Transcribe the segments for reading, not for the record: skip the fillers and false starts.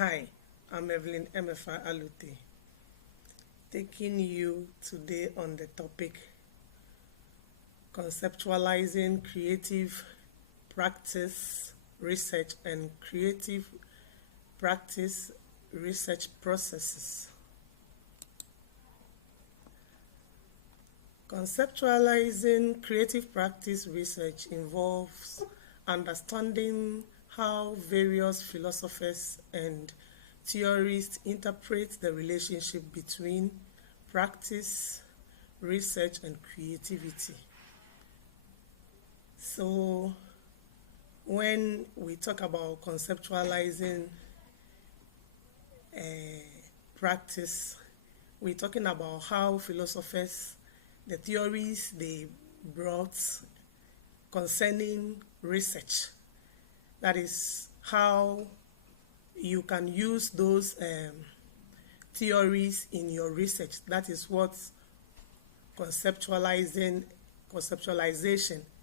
Hi, I'm Evelyn Emefa Alute, taking you today on the topic Conceptualizing Creative Practice Research and Creative Practice Research Processes. Conceptualizing creative practice research involves understanding how various philosophers and theorists interpret the relationship between practice, research, and creativity. So, when we talk about conceptualizing practice, we're talking about how philosophers, the theories they brought concerning research. That is how you can use those theories in your research. That is what conceptualization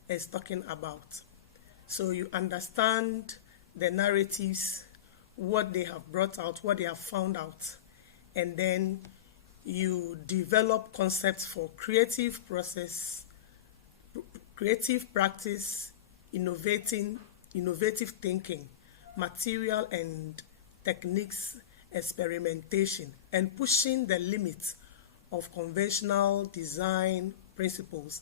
is talking about. So you understand the narratives, what they have brought out, what they have found out, and then you develop concepts for creative practice, innovative thinking, material and techniques experimentation, and pushing the limits of conventional design principles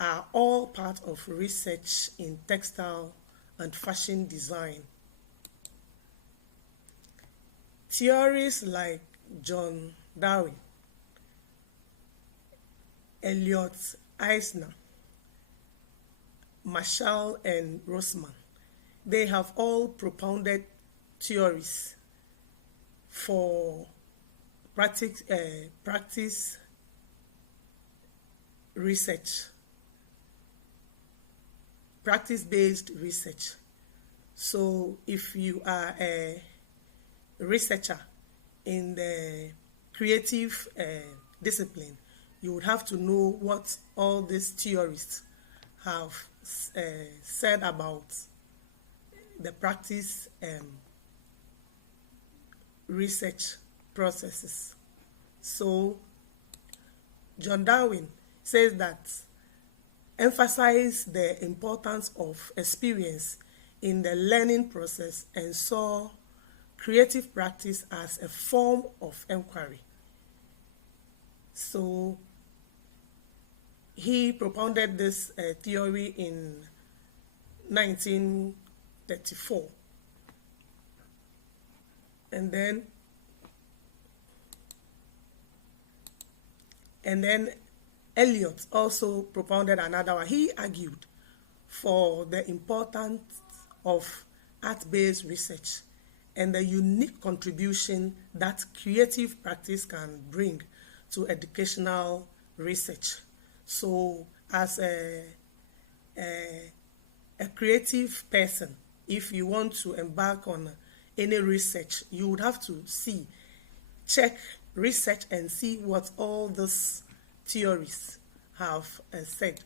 are all part of research in textile and fashion design. Theories like John Darwin, Elliot Eisner, Marshall and Roseman, they have all propounded theories for practice research, practice-based research. So if you are a researcher in the creative discipline, you would have to know what all these theorists have said about the practice research processes. So John Darwin says that emphasize the importance of experience in the learning process and saw creative practice as a form of inquiry. So he propounded this theory in 1934. And then Eliot also propounded another one. He argued for the importance of art-based research and the unique contribution that creative practice can bring to educational research. So as a creative person, if you want to embark on any research, you would have to check, research, and see what all these theories have said.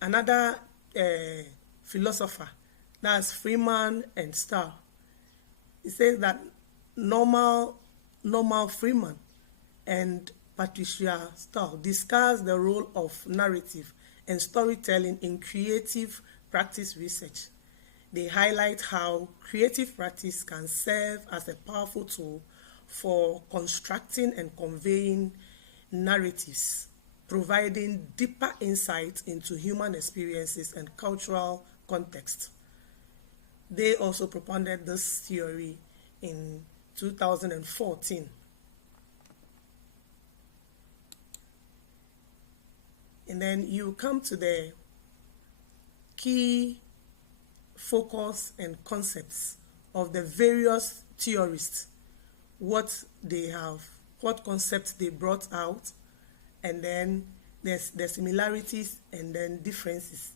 Another philosopher, that's Freeman and Starr, he says that Norman Freeman and Patricia Starr discuss the role of narrative and storytelling in creative practice research. They highlight how creative practice can serve as a powerful tool for constructing and conveying narratives, providing deeper insight into human experiences and cultural context. They also propounded this theory in 2014. And then you come to the key focus and concepts of the various theorists, what concepts they brought out, and then there's the similarities and then differences.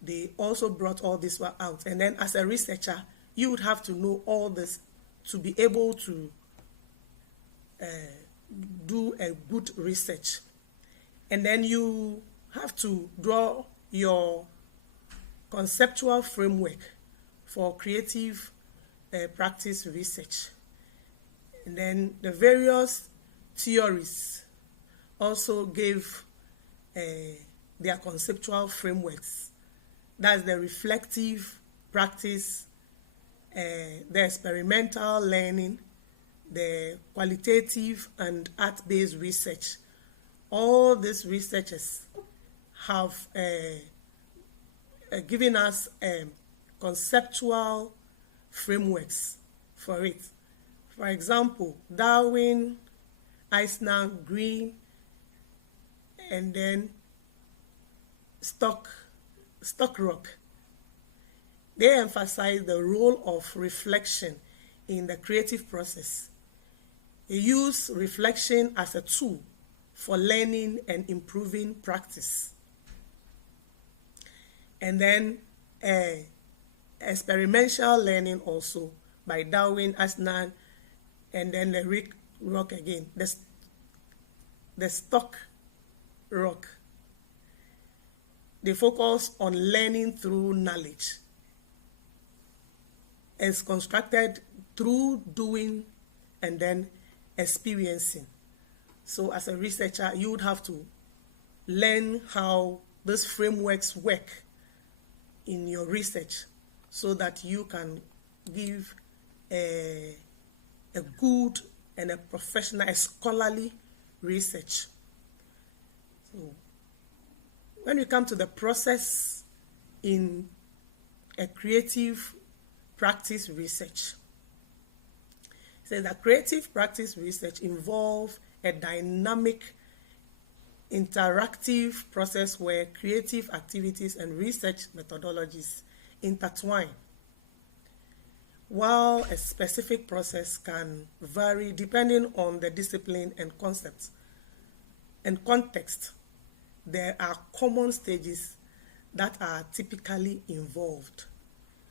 They also brought all this out. And then as a researcher, you would have to know all this to be able to do a good research. And then you have to draw your conceptual framework for creative practice research. And then the various theories also gave their conceptual frameworks. That's the reflective practice, the experimental learning, the qualitative and art-based research. All these researchers have given us conceptual frameworks for it. For example, Darwin, Eisner, Green, and then Stockrock. They emphasize the role of reflection in the creative process. They use reflection as a tool for learning and improving practice. And then experimental learning also by Darwin, Asnan, and then the Rick Rock again, the Stock Rock. They focus on learning through knowledge. It's constructed through doing and then experiencing. So as a researcher, you would have to learn how these frameworks work in your research so that you can give a good and a professional, a scholarly research. So when we come to the process in a creative practice research, it says that creative practice research involves a dynamic, interactive process where creative activities and research methodologies intertwine. While a specific process can vary depending on the discipline and concepts and context, there are common stages that are typically involved.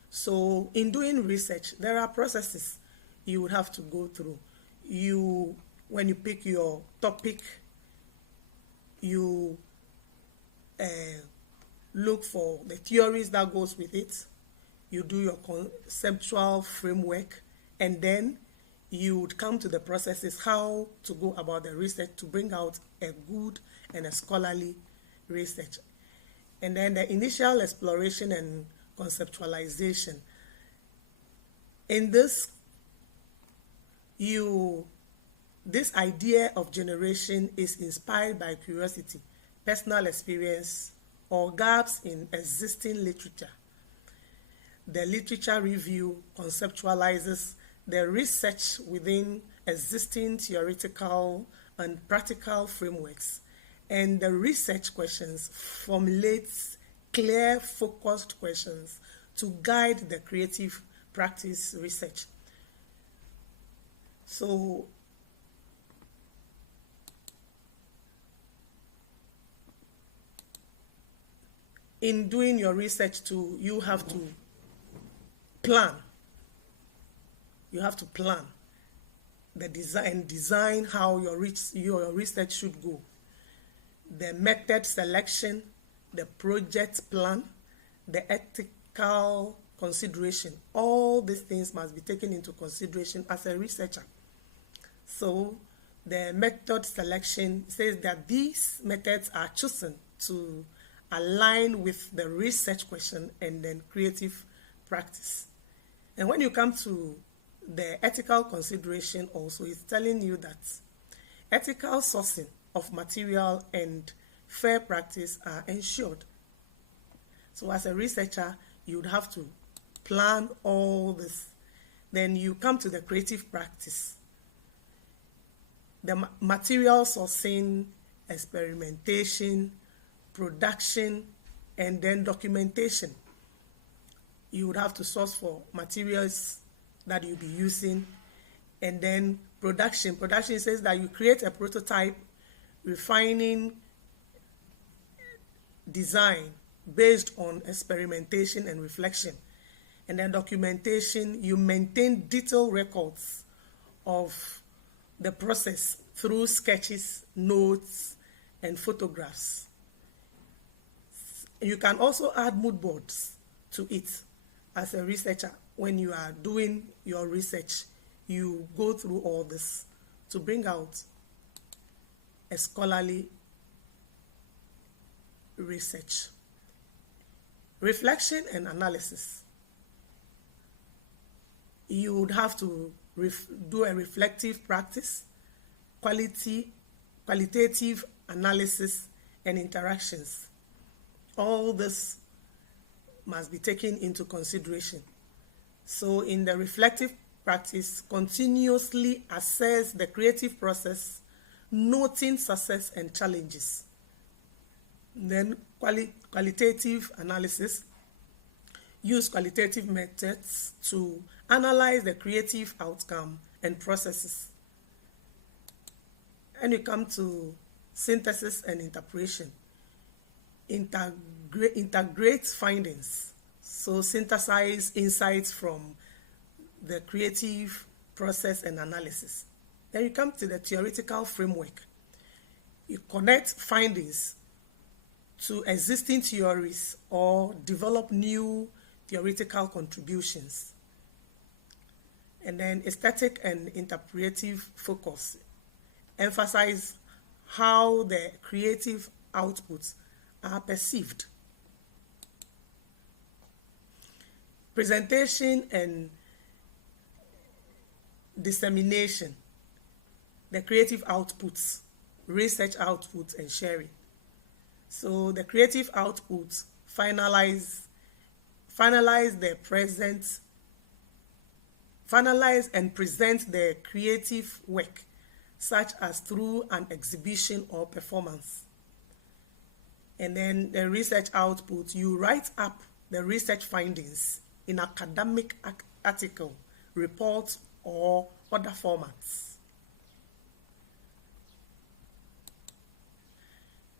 So in doing research, there are processes you would have to go through. When you pick your topic, you look for the theories that goes with it. You do your conceptual framework, and then you would come to the processes how to go about the research to bring out a good and a scholarly research. And then the initial exploration and conceptualization. In this, this idea of generation is inspired by curiosity, personal experience, or gaps in existing literature. The literature review conceptualizes the research within existing theoretical and practical frameworks, and the research questions formulates clear, focused questions to guide the creative practice research. So in doing your research too, you have to plan. You have to plan the design how your research should go. The method selection, the project plan, the ethical consideration. All these things must be taken into consideration as a researcher. So the method selection says that these methods are chosen to align with the research question and then creative practice. And when you come to the ethical consideration also, it's telling you that ethical sourcing of material and fair practice are ensured. So as a researcher, you'd have to plan all this. Then you come to the creative practice. The material sourcing, experimentation, production, and then documentation. You would have to source for materials that you'll be using, and then production. Production says that you create a prototype, refining design based on experimentation and reflection. And then documentation, you maintain detailed records of the process through sketches, notes, and photographs. You can also add mood boards to it. As a researcher, when you are doing your research, you go through all this to bring out a scholarly research. Reflection and analysis. You would have to do a reflective practice, qualitative analysis, and interactions. All this must be taken into consideration. So in the reflective practice, continuously assess the creative process, noting success and challenges. Then qualitative analysis. Use qualitative methods to analyze the creative outcome and processes. And you come to synthesis and interpretation. Integrate findings. So synthesize insights from the creative process and analysis. Then you come to the theoretical framework. You connect findings to existing theories or develop new theoretical contributions. And then aesthetic and interpretive focus. Emphasize how the creative outputs are perceived. Presentation and dissemination. The creative outputs, research outputs, and sharing. So the creative outputs finalize and present the creative work, such as through an exhibition or performance. And then the research output, you write up the research findings in academic article, report, or other formats.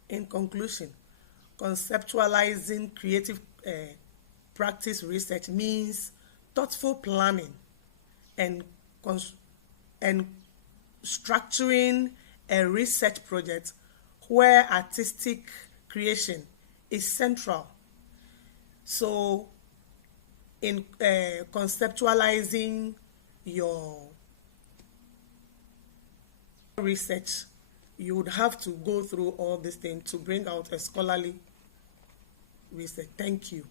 In conclusion, conceptualizing creative practice research means thoughtful planning and structuring a research project where artistic creation is central. So in conceptualizing your research, you would have to go through all these things to bring out a scholarly research. Thank you.